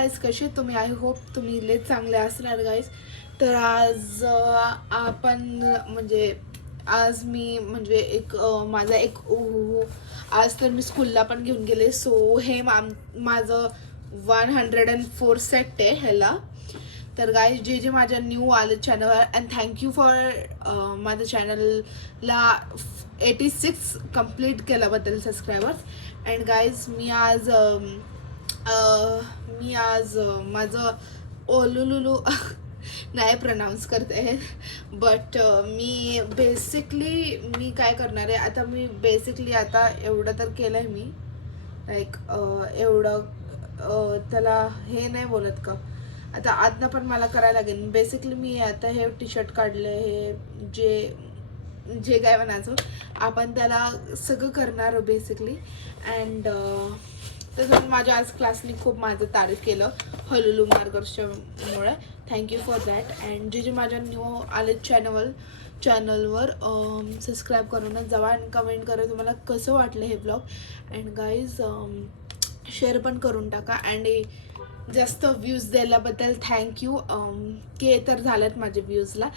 Guys, कसे तुम्ही? I hope तुम्ही लय चांगले असणार गाईज. तर आज आपण म्हणजे आज मी म्हणजे माझा आज तर मी स्कूलला पण घेऊन गेले. सो हे माझं 104 सेट आहे ह्याला. तर गाईज, जे जे माझ्या न्यू आले चॅनलवर, अँड थँक्यू फॉर माझ्या चॅनलला 86 कंप्लीट केल्याबद्दल सबस्क्रायबर्स. अँड गाईज, मी आज माझं ओलुलुलू नाही प्रोनाऊन्स करते, बट मी काय करणार आहे आता. मी बेसिकली आता एवढं तर केलं आहे मी, लाईक त्याला हे नाही बोलत का आता. आतनं पण मला करायला लागेल. बेसिकली मी आता हे टी शर्ट काढलं, हे जे काय म्हणायचं आपण त्याला सगळं करणार बेसिकली. अँड तसं माझ्या आज क्लासनी खूप माझं तारीफ केलं हलुलू मार्गर्सच्यामुळे. Thank you for that. अँड जे माझ्या न्यू आले चॅनलवर सबस्क्राईब करूनच जावा आणि कमेंट करा तुम्हाला कसं वाटलं हे ब्लॉग. अँड गाईज, शेअर पण करून टाका. अँड जास्त व्ह्यूज दिल्याबद्दल थँक्यू. के तर झाल्यात माझे व्ह्यूजला,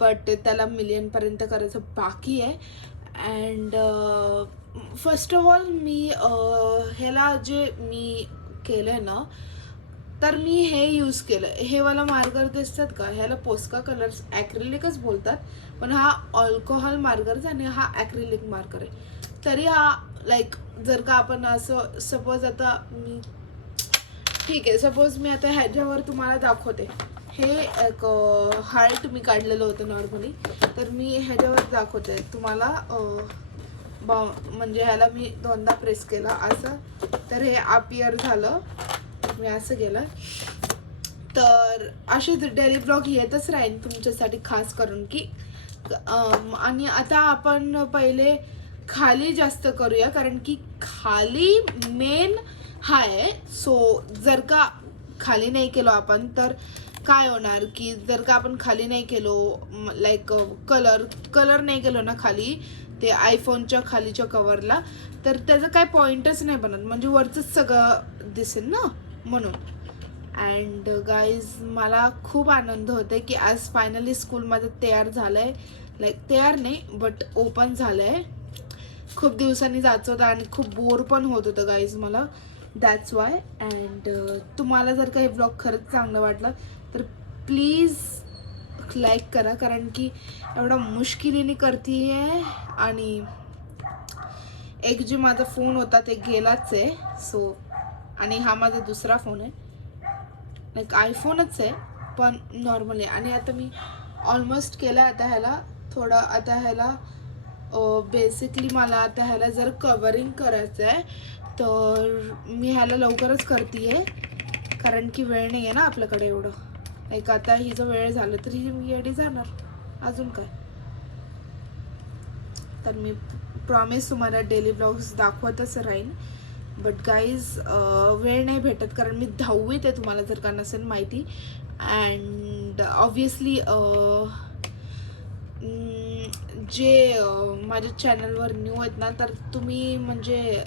बट त्याला मिलियनपर्यंत करायचं बाकी आहे. अँड फर्स्ट ऑफ ऑल मी ह्याला जे मी केलं आहे ना, तर मी हे यूज केलं. हे वाला मार्कर दिसतात का, ह्याला पोस्का कलर्स ॲक्रिलिकच बोलतात, पण हा अल्कोहोल मार्कर आणि हा ॲक्रिलिक मार्कर आहे. तरी हा लाईक जर का आपण असं सपोज आता मी ठीक आहे, सपोज मी आता ह्याच्यावर तुम्हाला दाखवते. हे एक हार्ट मी काढलेलं होतं नॉर्मली, तर मी ह्याच्यावर दाखवते तुम्हाला. म्हणजे ह्याला मी दोनदा प्रेस केला असं, तर हे अपियर झालं. मी असं केलं. तर असे डेली ब्लॉग येतच राहील तुमच्यासाठी खास करून की. आणि आता आपण पहिले खाली जास्त करूया, कारण की खाली मेन हा आहे. सो जर का खाली नाही केलो आपण तर काय होणार की, जर का आपण खाली नाही केलो लाईक कलर नाही केलो ना खाली ते आयफोनच्या खालीच्या कवरला, तर त्याचं काय पॉईंटच नाही बनत, म्हणजे वरचंच सगळं दिसेल ना, म्हणून. अँड गाईज, मला खूप आनंद होते की आज फायनली स्कूल माझं तयार झालं आहे. लाईक तयार नाही बट ओपन झालं आहे. खूप दिवसांनी जायचं होतं आणि खूप बोर पण होत होतं गाईज मला, दॅट्स वाय. अँड तुम्हाला जर काही ब्लॉग खरंच चांगलं वाटलं तर प्लीज लाईक करा, कारण की एवढं मुश्किलीने करते आहे. आणि एक जे माझा फोन होता ते गेलाच आहे. सो आणि हा माझा दुसरा फोन आहे, लाईक आयफोनच आहे पण नॉर्मल आहे. आणि आता मी ऑलमोस्ट केलं आता ह्याला थोडं. आता ह्याला बेसिकली मला आता ह्याला जर कवरिंग करायचं आहे तर मी ह्याला लवकरच करते आहे, कारण की वेळ नाही आहे ना आपल्याकडे एवढं. लाईक आता ही जो वेळ झालं तरी मी रेडी जाणार, अजून काय. तर मी प्रॉमिस तुम्हाला डेली ब्लॉग्स दाखवतच राहीन. बट गाईज, वेळ नाही भेटत, कारण मी 10वीत आहे, तुम्हाला जर का नसेल माहिती. अँड ऑब्वियसली जे माझ्या चॅनलवर न्यू आहेत ना, तर तुम्ही म्हणजे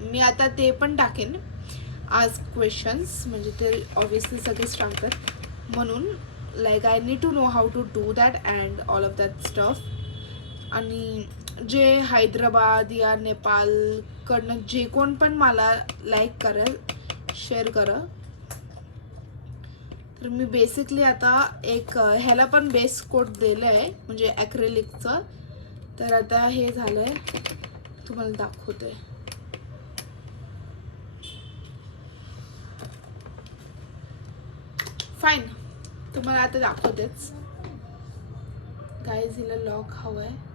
मी आता ते पण टाकेन आज क्वेश्चन्स, म्हणजे ते ऑब्वियसली सगळेच टाकतात, म्हणून like I need to know how to do that and all of that stuff. आणि जे हैदराबाद या नेपाळकडनं जे कोण पण मला लाईक करेल, शेअर करा. तर मी बेसिकली आता एक ह्याला पण बेस कोट दिलं आहे, म्हणजे ॲक्रेलिकचं. तर आता हे झालं आहे, तुम्हाला दाखवते. फाईन, तुम्हाला आता दाखवतेच. गाईज, हिला लॉक हवं आहे.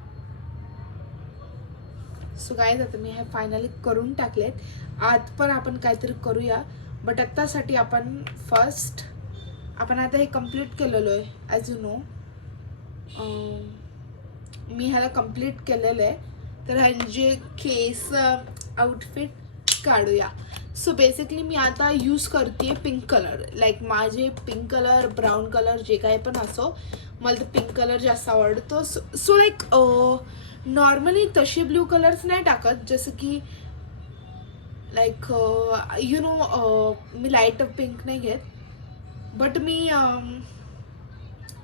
सो गाईज, आता मी हे फायनली करून टाकलेत. आत पण आपण काहीतरी करूया, बट आत्तासाठी आपण फर्स्ट आपण आता हे कम्प्लीट केलेलं आहे. ॲज यू नो, मी ह्याला कम्प्लीट केलेलं आहे. तर ह्यांचे केस आउटफिट काढूया. सो बेसिकली मी आता यूज करते पिंक कलर. लाईक माझे पिंक कलर, ब्राऊन कलर, जे काय पण असो, मला तर पिंक कलर जास्त आवडतो. सो लाईक नॉर्मली तसे ब्ल्यू कलर्स नाही टाकत, जसं की लाईक यू नो मी लाईट पिंक नाही घेत, बट मी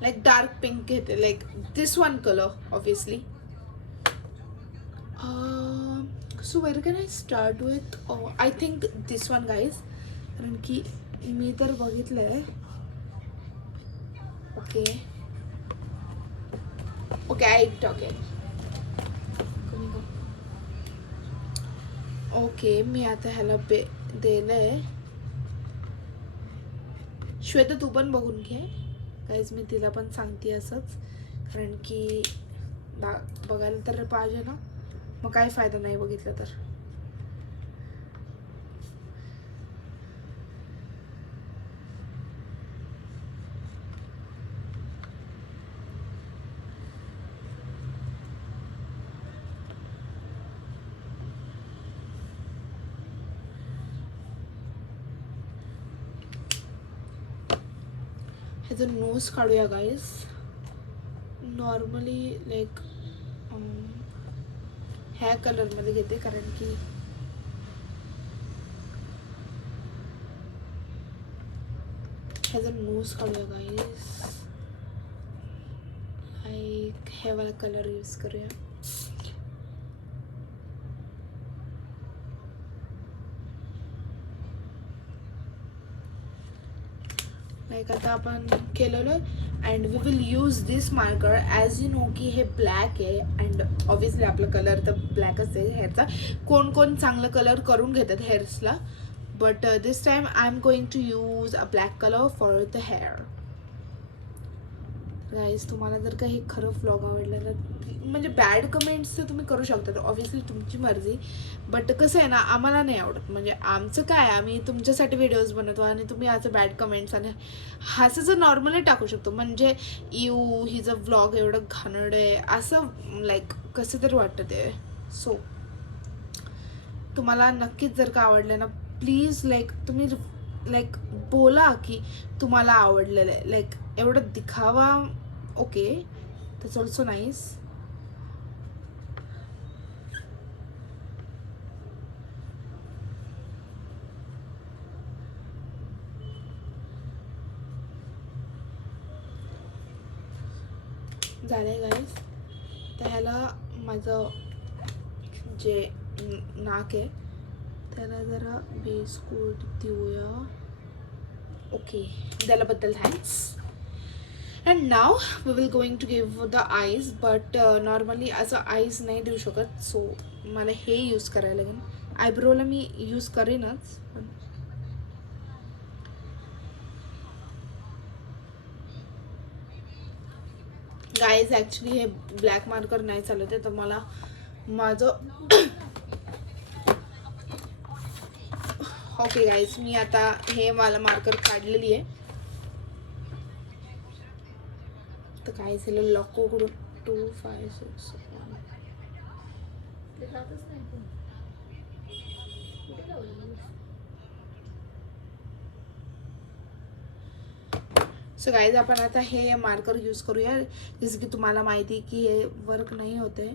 लाईक डार्क पिंक घेते, like this one colour obviously. So where can I start with? I think this one guys, कारण की मी तर बघितलं आहे. Okay okay I talking. Okay मी आता ह्याला दिलं आहे. श्वेता तू पण बघून घे गाईज, मी तिला पण सांगते असंच, कारण की बघायला तर पाहिजे ना, मग काय फायदा नाही बघितलं तर. ह्याचं नोज काढूया गाईज. नॉर्मली लाईक ह्या कलरमध्ये घेते, कारण की ह्याचं नोज काढूया गाईज. लाईक हे वाला कलर यूज करूया. लाईक आता आपण केलेलं आहे and we will use this marker. As you know की हे ब्लॅक आहे अँड ऑब्वियसली आपला कलर तर ब्लॅकच आहे हेअरचा. कोण कोण चांगलं कलर करून घेतात हेअर्सला, but this time I am going to use a black colour for the hair. Guys तुम्हाला जर का हे खरं व्लॉग आवडलं तर म्हणजे बॅड कमेंट्स तर तुम्ही करू शकता, ऑब्वियसली तुमची मर्जी, बट कसं आहे ना, आम्हाला नाही आवडत. म्हणजे आमचं काय, आम्ही तुमच्यासाठी व्हिडिओज बनवतो आणि तुम्ही असं बॅड कमेंट्स आणि हसाचं नॉर्मली टाकू शकतो. म्हणजे यू हिचं व्लॉग एवढं घाणड आहे असं लाईक कसं तरी वाटतं ते. सो तुम्हाला नक्कीच जर का आवडलं ना, प्लीज लाईक तुम्ही लाईक बोला की तुम्हाला आवडलेलं आहे. लाईक एवढं दिखावा ओके, दॅट्स ऑल्सो नाईस. झालंय गाईज. तर ह्याला माझं जे नाक आहे त्याला जरा बेस कोट देऊया. ओके, त्याबद्दल thanks. And now we will going to give the eyes, but normally असं आईज नाही देऊ शकत, सो मला हे यूज करायला लागेल. आयब्रोला मी यूज करेनच, पण गाईज ॲक्च्युली हे ब्लॅक मार्कर नाही चालत आहे, तर मला माझं ओके गाईज मी आता हे मला मार्कर काढलेली आहे. तर काय झालं, लॉक उघडून 2 5 6 ते जातच नाही. सो गाईज आपण आता हे मार्कर यूज करूया. जसं की तुम्हाला माहिती की हे वर्क नाही होते,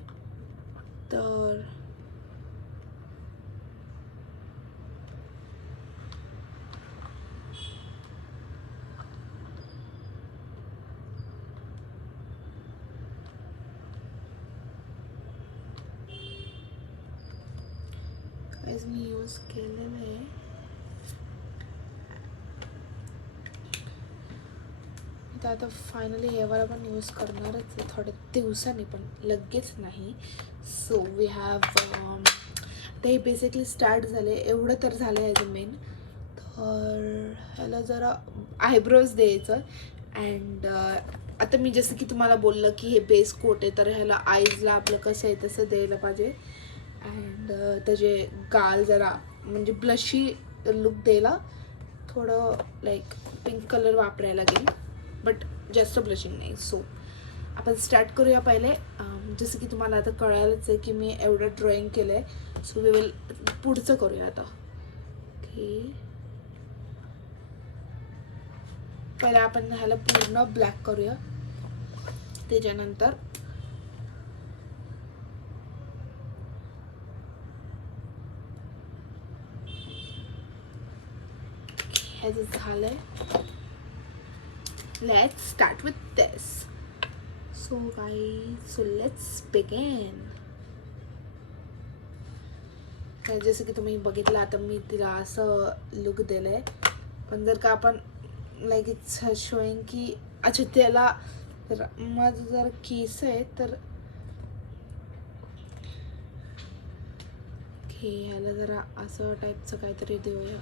तर गाईज मी यूज केलेलं आहे. तर आता फायनली हेवाला पण यूज करणारच आहे थोड्या दिवसांनी, पण लगेच नाही. सो वी हॅव ते बेसिकली स्टार्ट झाले, एवढं तर झालं आहे मेन. तर ह्याला जरा आयब्रोज द्यायचं अँड आता मी जसं की तुम्हाला बोललं की हे बेस कोट आहे, तर ह्याला आईजला आपलं कसं आहे तसं द्यायला पाहिजे. अँड त्याचे गाल जरा म्हणजे ब्लशी लुक द्यायला थोडं लाईक पिंक कलर वापरायला लागेल, बट जास्त ब्लशिंग नाही. सो आपण स्टार्ट करूया पहिले. जसं की तुम्हाला आता कळायलाच आहे की मी एवढं ड्रॉइंग केलं आहे, सो वी विल पुढचं करूया आता. ओके, पहिले आपण ह्याला पूर्ण ब्लॅक करूया, त्याच्यानंतर ह्याचं झालंय. Let's start with this. So guys, so let's begin. जसं की तुम्ही बघितलं, आता मी तिला असं लुक दिलंय. पण जर का आपण लाईक इट्स शोईंग की अच्छा त्याला तर माझं जर केस आहे तर ह्याला जरा असं टाईपचं काहीतरी देऊया.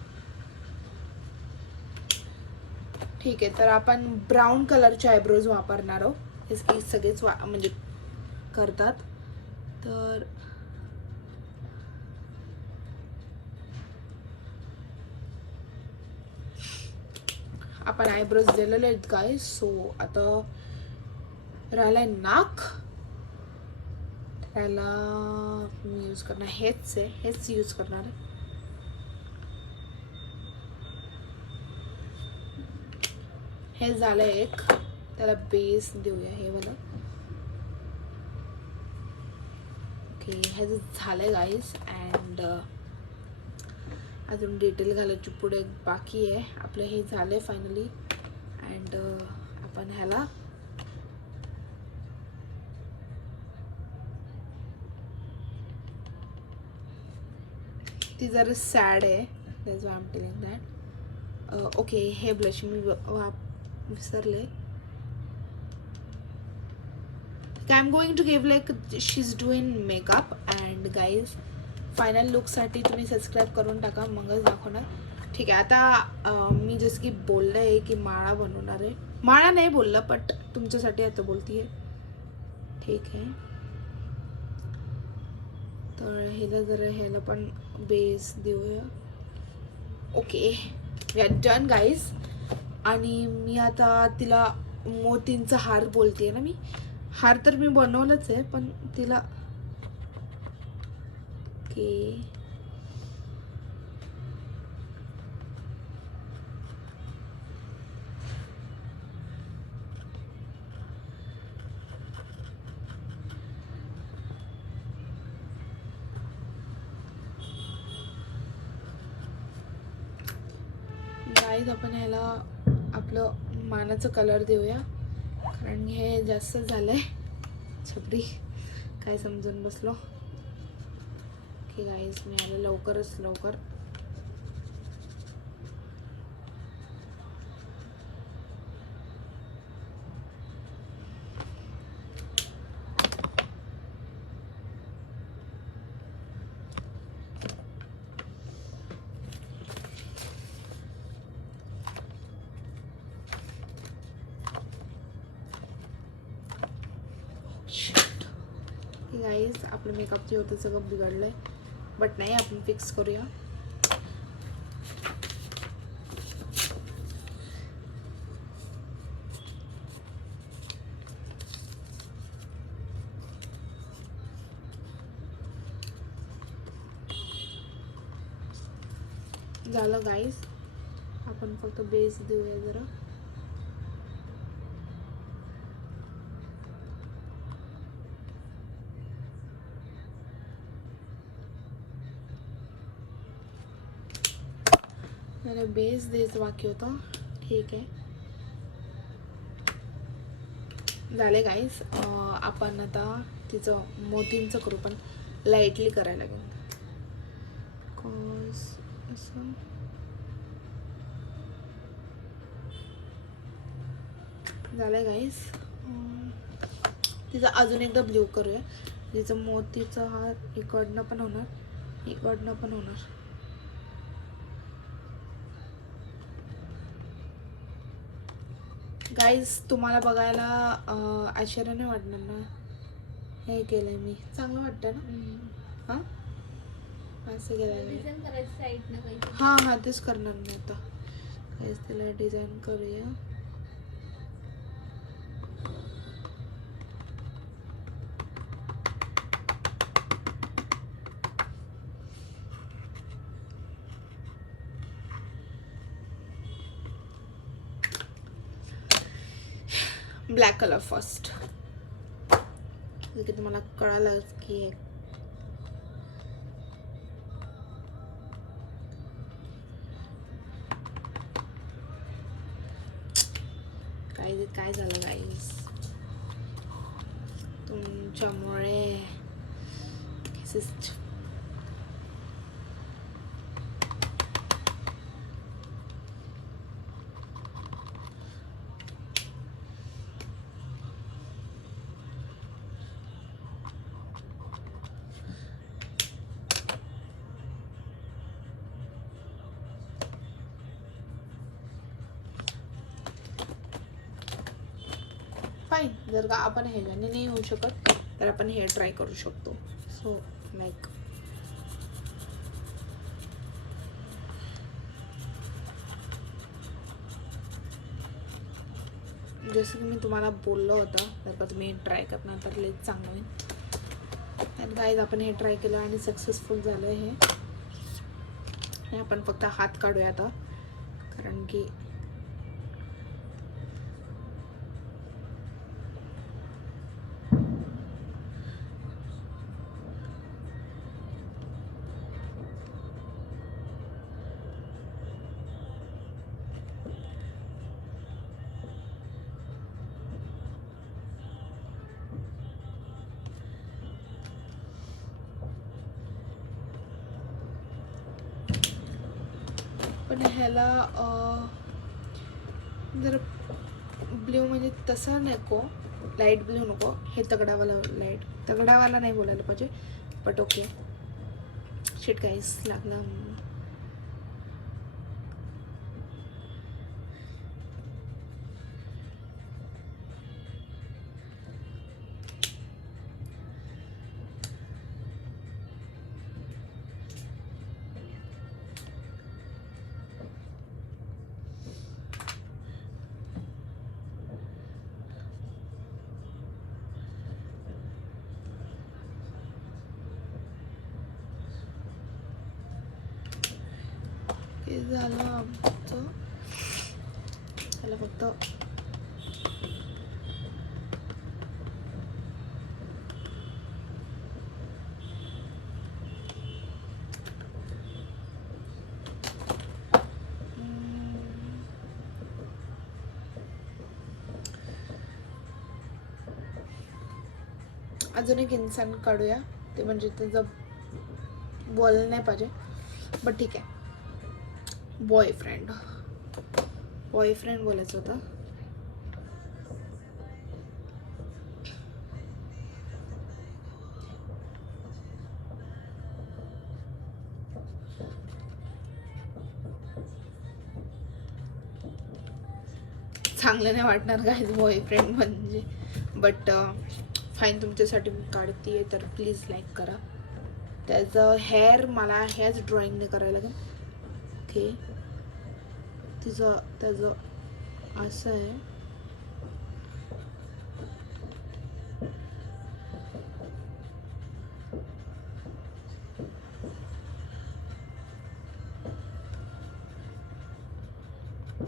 ठीक आहे, तर आपण ब्राऊन कलरचे आयब्रोज वापरणार आहोत. हे सगळेच म्हणजे करतात. तर आपण आयब्रोज दिलेले आहेत गाईज. सो आता राहिलाय नाक. त्याला मी यूज करणार हेच यूज करणार आहे. हे झालंय एक. त्याला बेस देऊया हे वाला. ओके, हे झालंय गाईज. अँड अजून डिटेल घालायची पुढे बाकी आहे. आपलं हे झालंय फायनली. अँड आपण ह्याला ती जरा सॅड आहे. That's why I am telling that. Okay, हे ब्लश मी विसरले. I am going to give like she is doing makeup. And guys, final लुकसाठी तुम्ही सबस्क्राईब करून टाका, मगच दाखवणार. ठीक आहे, आता मी जसं की बोललं आहे की माळा बनवणार आहे. माळा नाही बोललं, बट तुमच्यासाठी आता बोलते आहे. ठीक आहे, तर ह्याला पण बेस देऊया. Okay, we are done guys. आणि मी आता तिला मोतींचा हार बोलते ना. मी हार तर मी बनवलंच आहे, पण तिला ओके गाईज, आपण ह्याला आपलं मानाचं कलर देऊया, कारण हे जास्त झालंय. छपरी काय समजून बसलो. ओके गाईज, मी ह्याला लवकर गाईज, आपलं मेकअप जे होतं सगळं बिघडलंय. बट नाही, आपण फिक्स करूया. झालं गाईज, आपण फक्त बेस देऊया जरा. मला बेस द्यायचं बाकी होतं. ठीक आहे, झाले गाईज. आपण आता तिचं मोतींचं करू, पण लाईटली करायला लागेल. कॉज असं झालंय गाईज. तिचं अजून एकदा ब्ल्यू करूया. तिचं मोतीचं हार इकडनं पण होणार, इकडनं पण होणार. गाईज, तुम्हाला बघायला आश्चर्य नाही वाटणार ना हे केलंय मी? चांगलं वाटतं ना? हां, असं केलंय. हां, तेच करणार मी आता. गाईज, त्याला डिझाईन करूया. ब्लॅक कलर फर्स्ट, की तुम्हाला कळालं की काय झालं गाईस, तुमच्यामुळे फाईन. जर का आपण ह्याच्याने नाही होऊ शकत तर आपण हे ट्राय करू शकतो. सो लाईक जसं की मी तुम्हाला बोललं होतं, जर का तुम्ही ट्राय करणार तर लईच चांगलं होईल. आणि गाईज आपण हे ट्राय केलं आणि सक्सेसफुल झालं हे. आपण फक्त हात काढूया आता, कारण की पण ह्याला जर ब्ल्यू म्हणजे तसा नको, लाईट ब्ल्यू नको, हे तगडावाला नाही बोलायला पाहिजे, बट ओके. शिट गाईस, लागला. हे झालं आमचं. त्याला फक्त अजून एक इन्सान काढूया, ते म्हणजे त्याचं बोलायला नाही पाहिजे, बट ठीक आहे. बॉयफ्रेंड बोलायचं होतं. चांगलं नाही वाटणार गाईज बॉयफ्रेंड म्हणजे, बट फाईन. तुमच्यासाठी मी काढते तर प्लीज लाईक करा. त्याचं हेअर मला ह्याच ड्रॉइंगने करायला लागेल. ओके, त्याचं असं आहे.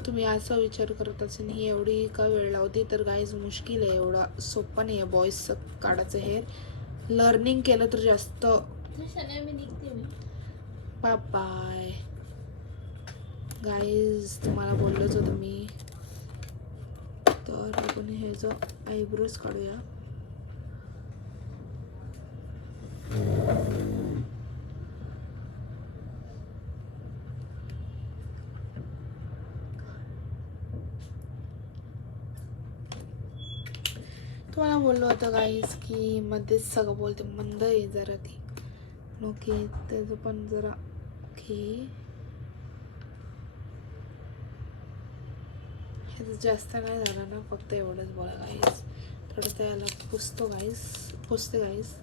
तुम्ही असा विचार करत असेल ही एवढी का वेळ लावते, तर गाईज मुश्किल आहे, एवढा सोपं नाही आहे बॉईजचं काढायचं हेअर. लर्निंग केलं तर जास्त. बाय गाईज, तुम्हाला बोललोच होतं मी. तर आपण हे जो आयब्रोज काढूया. तुम्हाला बोललो होतं गाईज की मध्येच सगळं बोलते, मंद आहे जरा ती. ओके, त्याचं पण जरा ओके. हे जास्त नाही झालं ना, फक्त एवढंच बोला गाईज. थोडं त्याला पुसते गाईज.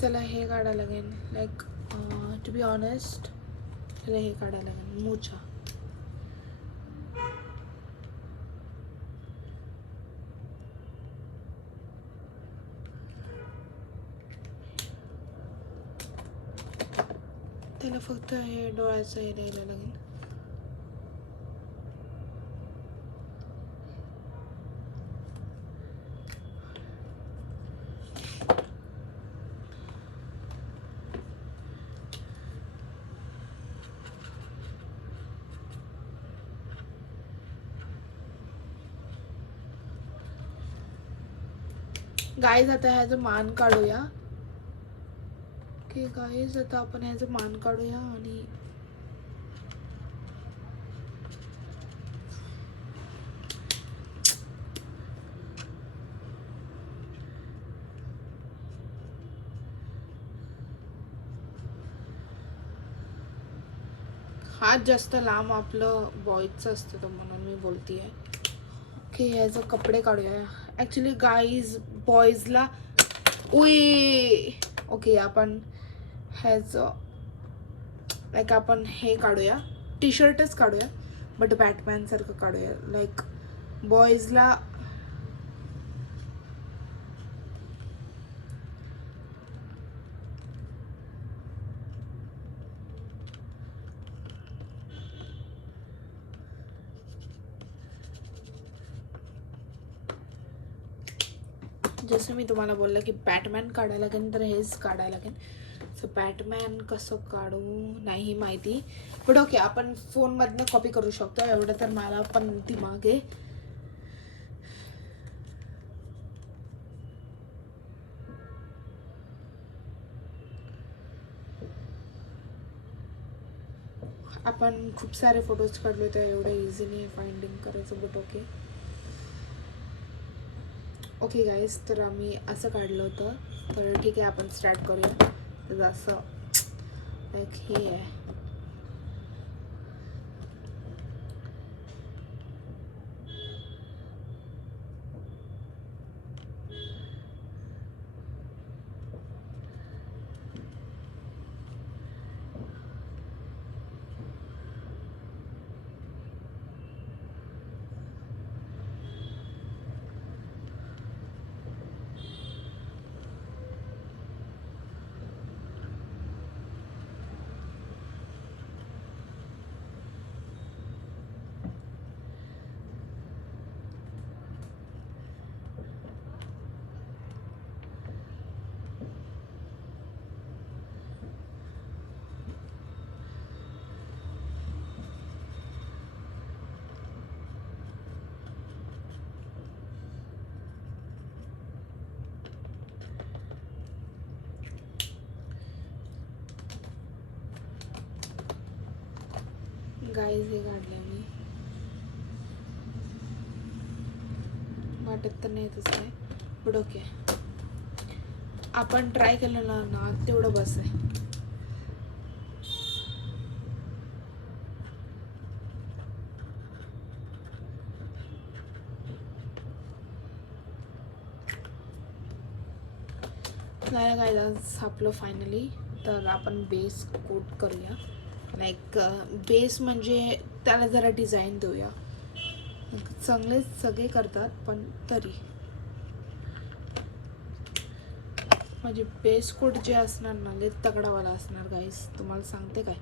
त्याला हे काढायला लागेल, लाईक टू बी ऑनेस्ट त्याला हे काढायला लागेल, मूछा. त्याला फक्त हे डोळ्याचं हे द्यायला लागेल. गाईज आता ह्याचं मान काढूया. ओके गाईज आता आपण ह्याचं मान काढूया आणि हात जास्त लांब आपलं बॉयजचं असतं तर म्हणून मी बोलतीये. ओके ह्याचं कपडे काढूया. ॲक्च्युली गाईज बॉईजला ओके आपण ह्याचं लाईक आपण हे काढूया, टी शर्टच काढूया बट बॅटमॅन सारखं काढूया. लाईक बॉईजला जसं मी तुम्हाला बोललं की बॅटमॅन काढायला लागेल तर हेच काढायला लागेल. सो बॅटमॅन कसं काढू नाही माहिती बट ओके आपण फोनमधनं कॉपी करू शकतो एवढं तर मला पण दिमाग आहे. आपण खूप सारे फोटोज काढले तर एवढं इझिली फाइंडिंग करायचं बट ओके. ओके गाईज तर आम्ही असं काढलं होतं तर ठीक आहे आपण स्टार्ट करूया. तर असं लाईक हे आहे. गाईज हे काढले मी, वाटत तर नाही तसं आहे बट ओके. आपण ट्राय केलं ना तेवढं बस आहे. नाही काय आपलं फायनली तर आपण बेस कोट करूया. लाईक बेस म्हणजे त्याला जरा डिझाईन देऊया. चांगले सगळे करतात पण तरी माझे बेस कोट जे असणार ना लय तगडावाला असणार गाईस, तुम्हाला सांगते काय.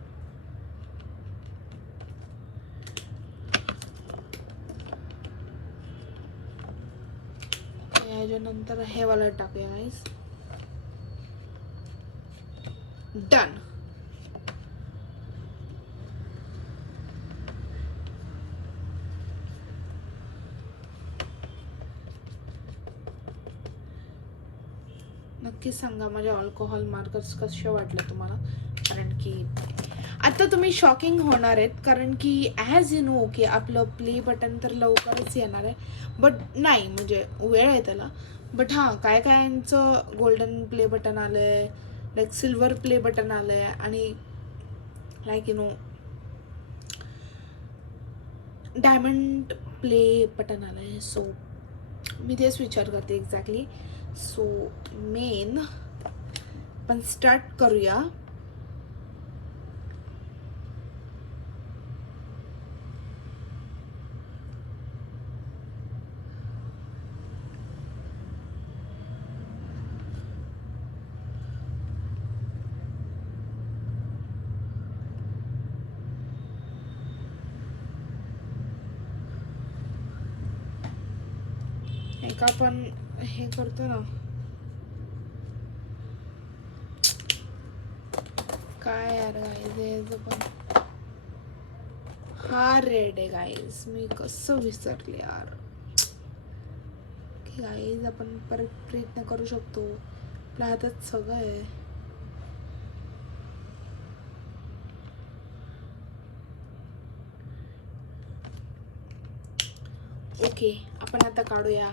याच्यानंतर हे वाला टाकूया गाईस. डन. नक्की सांगा माझे अल्कोहोल मार्कर्स कसे वाटले तुम्हाला, कारण की आता तुम्ही शॉकिंग होणार आहेत कारण की ॲज यू नो की आपलं प्ले बटन तर लवकरच येणार आहे बट नाही म्हणजे वेळ आहे त्याला. बट हां काय कायांचं गोल्डन प्ले बटन आलं आहे, लाईक सिल्वर प्ले बटन आलं आहे आणि like you no diamond play button आलं आहे. सो मी तेच विचार करते एक्झॅक्टली. सो मेन पण स्टार्ट करूया. एक आपण हे करतो ना काय यार गाईज पण हा रेड आहे गाईज, मी कसं विसरले यार. गाईज आपण परत प्रयत्न करू शकतो, आपल्या हातात सगळं आहे. ओके, आपण आता काढूया.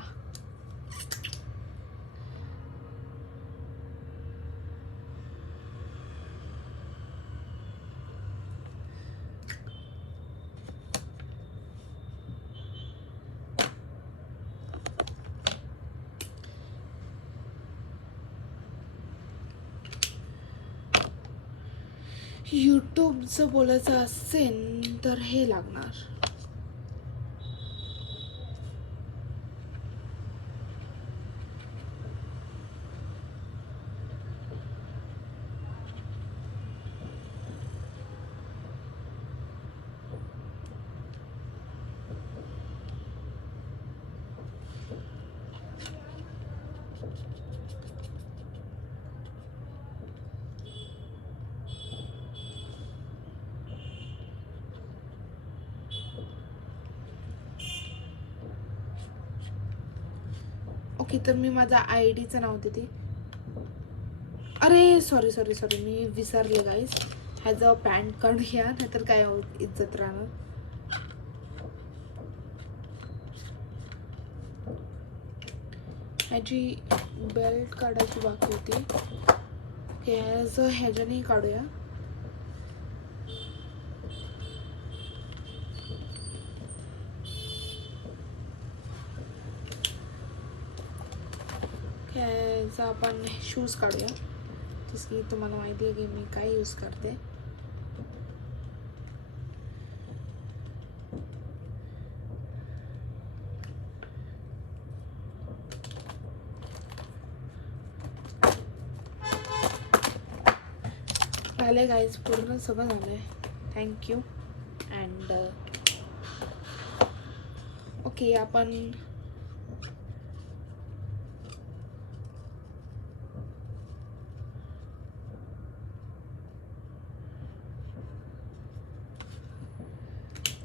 यूट्यूबचं बोलायचं असेल तर हे लागणार. ओके, तर मी माझा ID चं नाव देते. अरे सॉरी सॉरी सॉरी, मी विसरले गाईज. ह्याचं पॅन्ट काढूया, नाहीतर काय इज्जत राहणार. ह्याची बेल्ट काढायची बाकी होती. ह्याच्याने काढूया. ह्याचा आपण शूज काढूया, जसं की तुम्हाला माहिती आहे की मी काय यूज करते. झाले गाईज, पूर्ण सगळं झालंय. थँक्यू. अँड ओके, आपण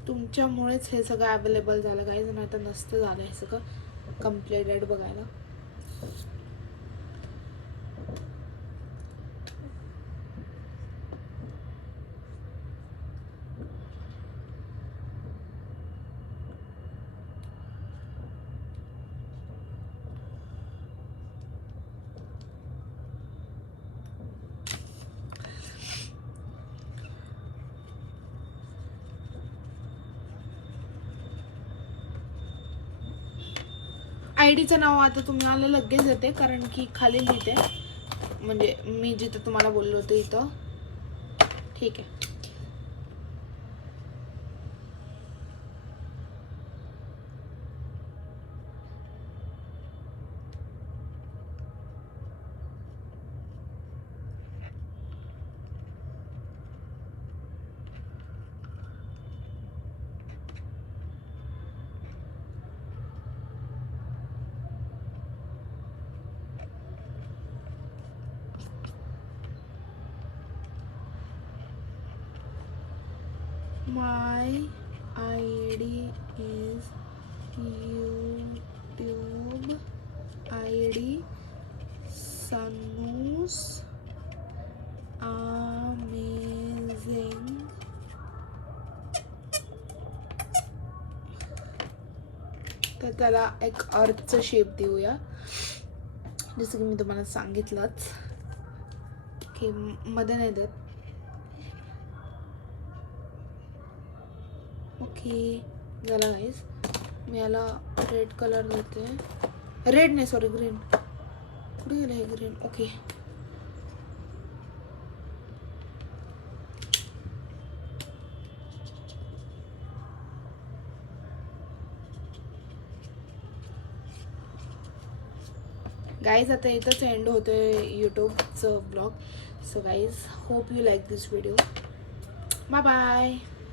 तुमच्यामुळेच हे सगळं अवेलेबल झालं गाईज, नाही तर नसतं झालं हे सगळं कम्प्लिटेड बघायला. ID चं नाव आता तुम्हाला लगेच येते, कारण की खाली लिहिते, म्हणजे मी जिथं तुम्हाला बोललो होतो इथं. ठीक आहे. My ID is YouTube ID Sanus Amazing. तर त्याला एक अर्थचं शेप देऊया, जसं की मी तुम्हाला सांगितलंच की मध्ये नाही देत. ओके झाला गाईज. मी याला रेड कलर देते. रेड नाही, सॉरी ग्रीन. कुठे गेलं हे ग्रीन? ओके. गाईज आता इथंच एंड होतोय यूट्यूबचं blog. So guys, hope you like this video. Bye bye.